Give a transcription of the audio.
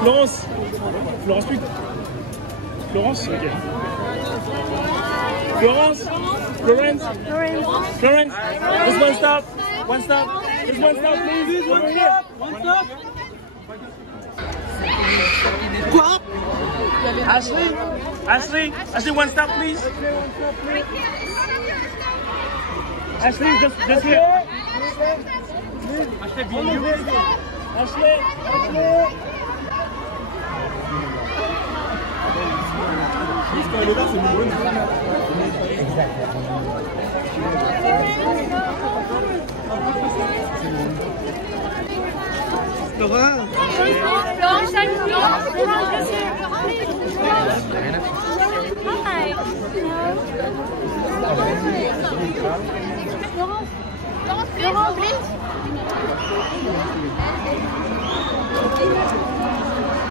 Florence. Florence Pugh. Florence, ok. Florence. Florence. Florence. Just one stop. One stop. Just one stop, please. One stop. One stop. Quoi? Ashley. Ashley. Ashley, one stop, please. Ashley, just here. Ashley, bien you. Ashley. Ashley. Laura. Florence, Florence, please.